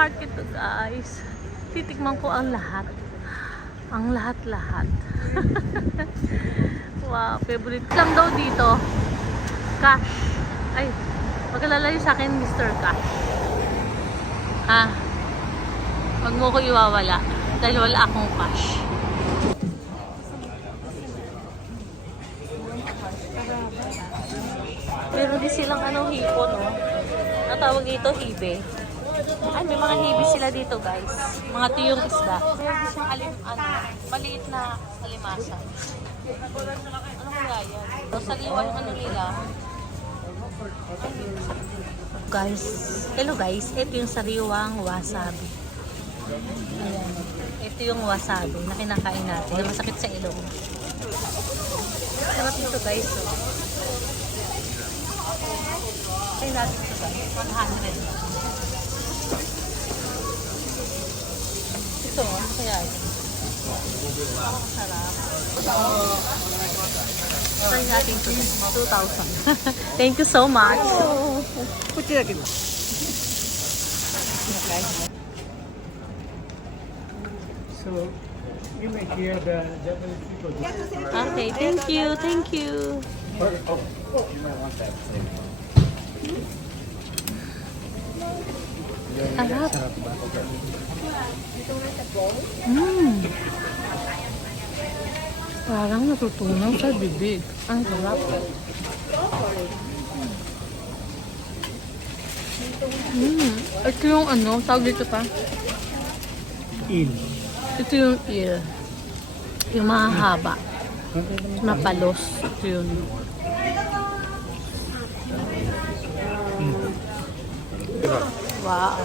market to, guys. Titikman ko ang lahat. Ang lahat-lahat. Wow, favorite lang daw dito. Cash. Ay, magkalala yun sa akin, Mr. Cash. Ha? Huwag mo ko iwawala. Dahil wala akong cash. Meron din silang hipo, no? Natawag dito, hibe. Ay, may mga hibe sila dito, guys. Mga tuyong isda. Meron din siyang maliit na alimasan. Ano kaya yan? So, saliwa yung nila. Guys, hello guys. Ito yung sariwang wasabi. Ayan. Ito yung wasabi na kinakain natin. Na masakit sa ilong. Sarap ito, guys. Ay natin ito, guys. 100. Ito, ano kaya ito? Sarap. Try natin ito. 2,000. Thank you so much. Okay. So, you may hear the Japanese people. Okay, thank you. Thank you. You might want that. Sarap. Parang natutunaw sa bibig. Ang sarap. Ito yung tawag dito pa? Il. Ito yung eel. Yung mahahaba. Na palos. Ito yun. Wow.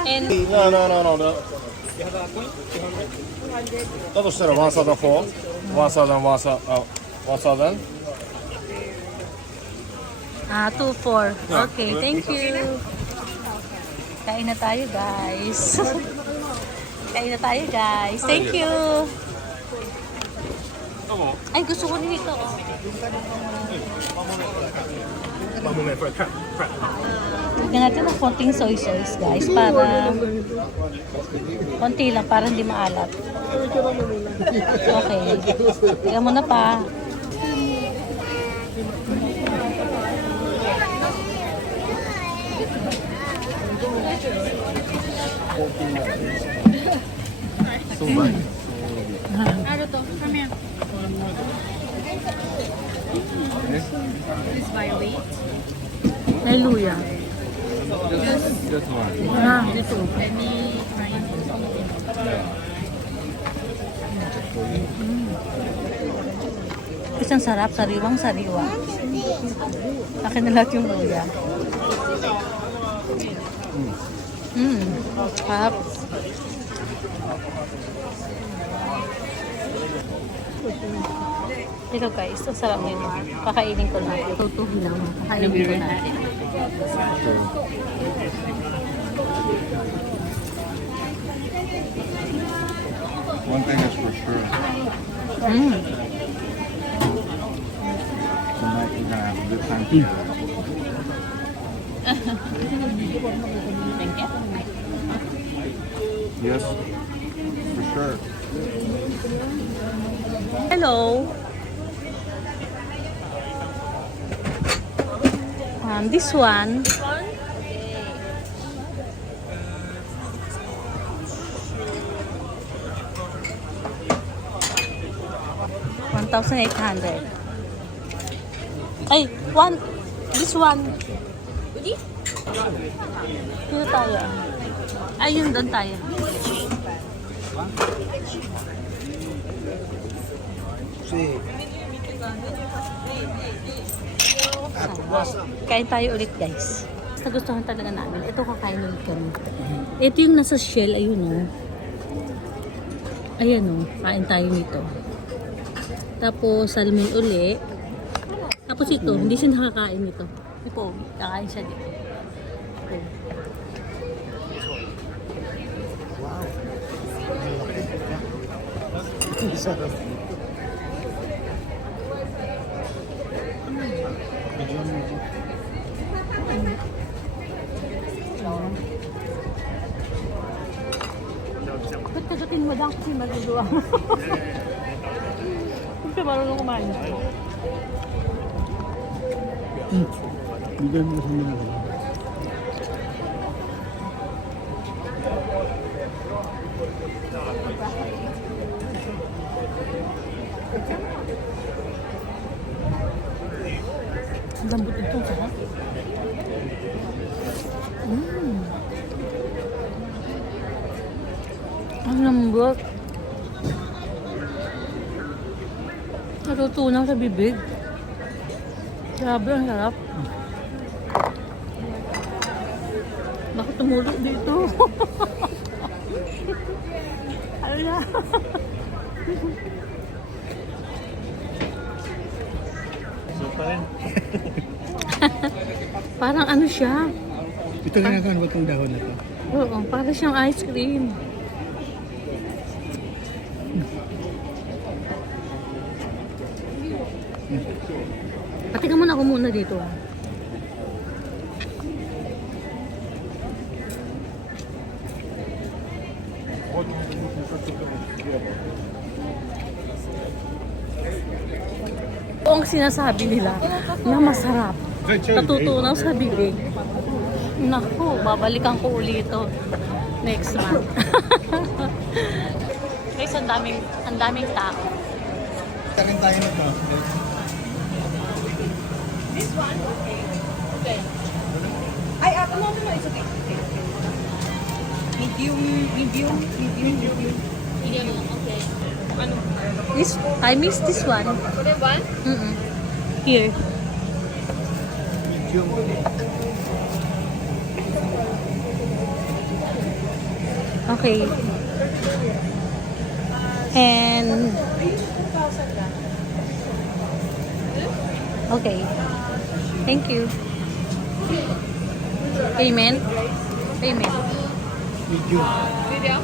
And No. だとしたらワンサーダン4、ワンサーダン、ワンサーダン。2-4. Okay, thank you. Kain na tayo, guys. Kain na tayo, guys. Thank you. Ay, gusto ko din ito. Lagyan natin ng konting soy sauce, guys, para konti lang, para hindi maalat. Okay. Tingnan mo na pa. This by weight. Hallelujah. Just one. Dito. Let me try this. Isang sarap, sariwang sariwa. Akin na lahat yung luya. Sarap. Ito guys, ang sarap nito. Kakainin ko na. Tutuhin lang. Kakainin ko na. One thing is for sure. Tonight you're gonna have a good time together. Thank you. Yes, for sure. Hello. This one. $1,800. Ay, this one. Dito tayo. Ayun, doon tayo. Kain tayo ulit, guys. Nagustuhan talaga namin. Ito kakain ulit kami. Ito yung nasa shell, ayun o. Ayan o, kain tayo nito. Tapos salmon uli. Tapos ito, hindi siya nakakain nito. Ito, kakain siya dito. Buhatin mo lang kasi magduduwa. Hindi ka marunong kumain. Bigyan mo sa mga. Ang lambot ito, sarap. Ang lambot. Natutunaw sa bibig. Grabe, ang sarap. Bakit tumulog dito? Ano na? So pa rin. Parang ano siya? Ito ginagawa ba itong dahon na to? Oo, parang siyang ice cream. Patika muna ako muna dito. Ito ang sinasabi nila na masarap. Natutunaw sa bibig. Naku, babalikan ko ulit ito next month. Guys, ang daming tao. Takin tayo na to. Ay, no, it's okay. Medium. Okay. Ano? This, I miss this one. This one? Here. Okay. And okay. Thank you. Payment. Payment. Medium. Video?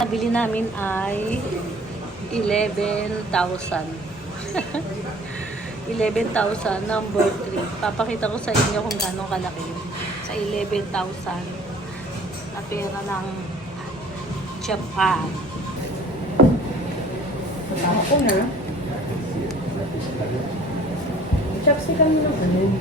Nabili namin ay 11,000. 11,000 number 3. Papakita ko sa inyo kung gaano kalaki. Sa 11,000 na pera ng Japan. Ako na. Chopstick ang naman.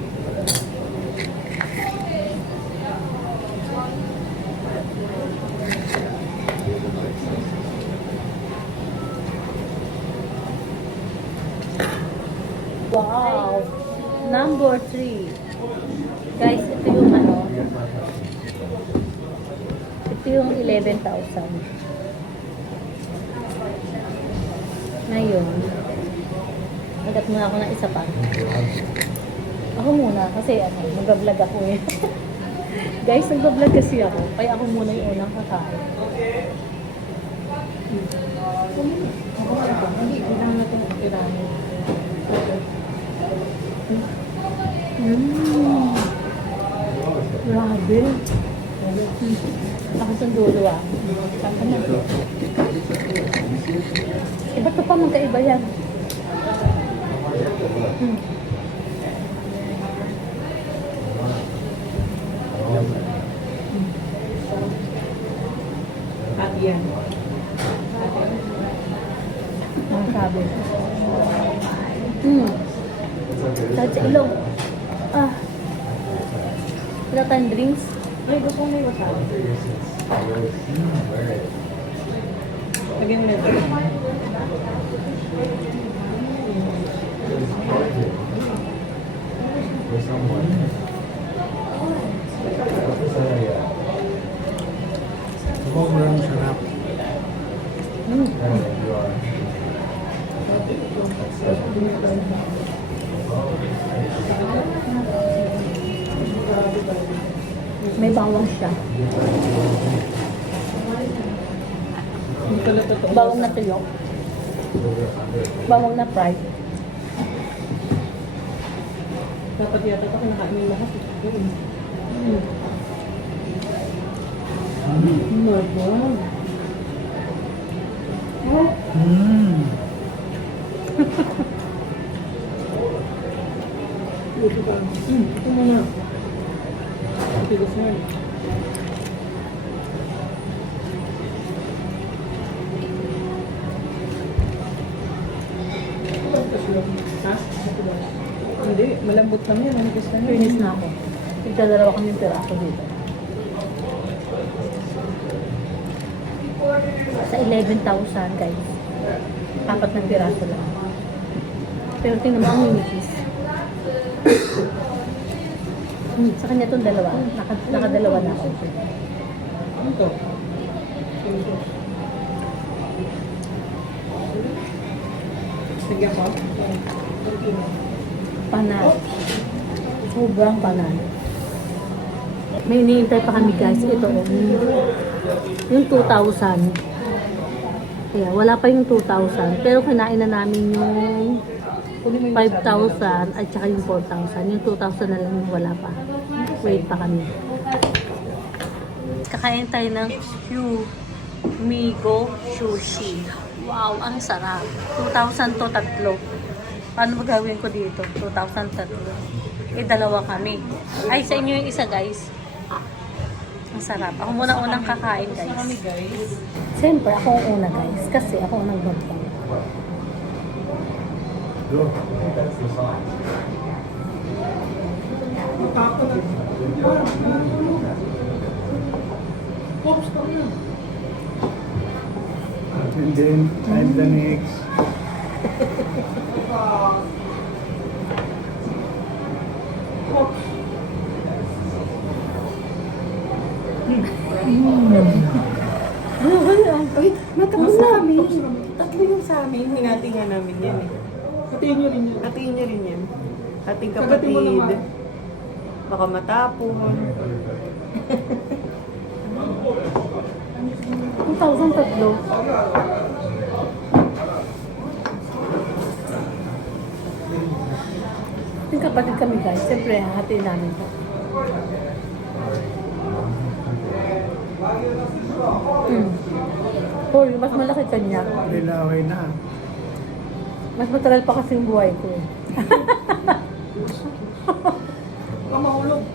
Wow! Number 3. Guys, ito yung ano. Ito yung 11,000. Ngayon, agad muna ako ng isa pa. Ako muna, kasi ano, mag-vlog ako eh. Guys, nag-vlog kasi ako. Kaya ako muna yung unang kakain. Hindi, kailangan natin kailangan. Grabe. Ako sa dulo ah. Saka na. Iba to pa, magkaiba yan. At yan. Ang sabi. Kahit sa ilong. Ah. Wala tayong drinks. Ay, gusto mo may wasabi. Lagyan mo na ito. Sobrang sarap. May bawang siya. Hindi pala totoo. Bawang na tuyo. Bawang na fried. Dapat yata ito kinakain mo lahat. Oh my God. Oh. Ito mo na. Tigas na. Ha? Hindi, malambot lang yan. Manigas lang yan. Finish na ako. Nagdadalawa kami yung piraso dito. Sa 11,000 guys. 4 na piraso lang. Pero tingnan mo ang minikis. Sa kanya itong dalawa. Nakadalawa na ako. Ano to? Sige pa. Panalo. Sobrang panalo. May iniintay pa kami guys. Ito yung 2,000. Kaya wala pa yung 2,000. Pero kinain na namin yung 5,000 at saka yung 4,000. Yung 2,000 na lang yung wala pa. Wait pa kami. Kakain tayo ng Migo Sushi. Wow, ang sarap. 2,000 to tatlo. Paano magagawin ko dito? 2,000 tatlo. Eh, dalawa kami. Ay, sa inyo yung isa, guys. Ang sarap. Ako muna unang kakain, guys. Siyempre, ako ang una, guys. Kasi ako ang nagbagpang. And then add the next. Ay, matapos na kami. Tatlo yung sa amin. Hinatingan namin yan eh. Hatiin nyo rin yun. Hatiin niya rin yan. Ating Kagatin mo kapatid. naman. Baka matapon. 2,000 tatlo. Yung kapatid kami, guys. Siyempre, hahatiin namin ito. Hoy, mas malaki kanya. Lilaway na. Mas matagal pa kasi yung buhay ko eh. Mahulog.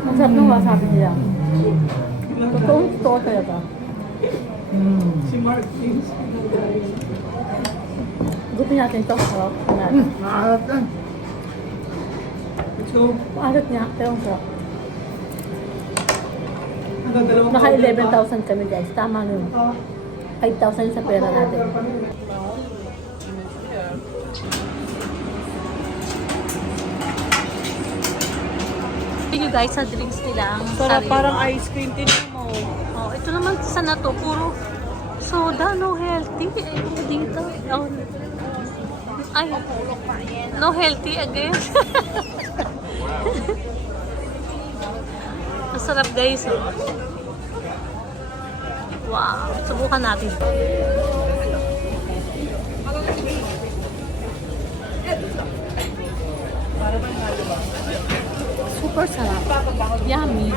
Ang sarap ng wasabi nila. Totoo talaga. Si Mark, please. Gutin natin ito. Sarap. Maalat na. Let's go. Maalat niya, pero ang sarap. Hanggang dalawang Naka 11,000 kami guys. Tama nun. 5,000 yung sa pera natin. Thank you guys sa drinks nila. Ang Sarap, sarili. parang ice cream. Tinan mo. Oh, ito naman sana to. Puro soda, no healthy. Ay, dito. Oh. Ay, no healthy again. Masarap guys. Oh. Wow. Subukan natin. Super sarap. Yummy.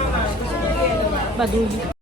Baduy.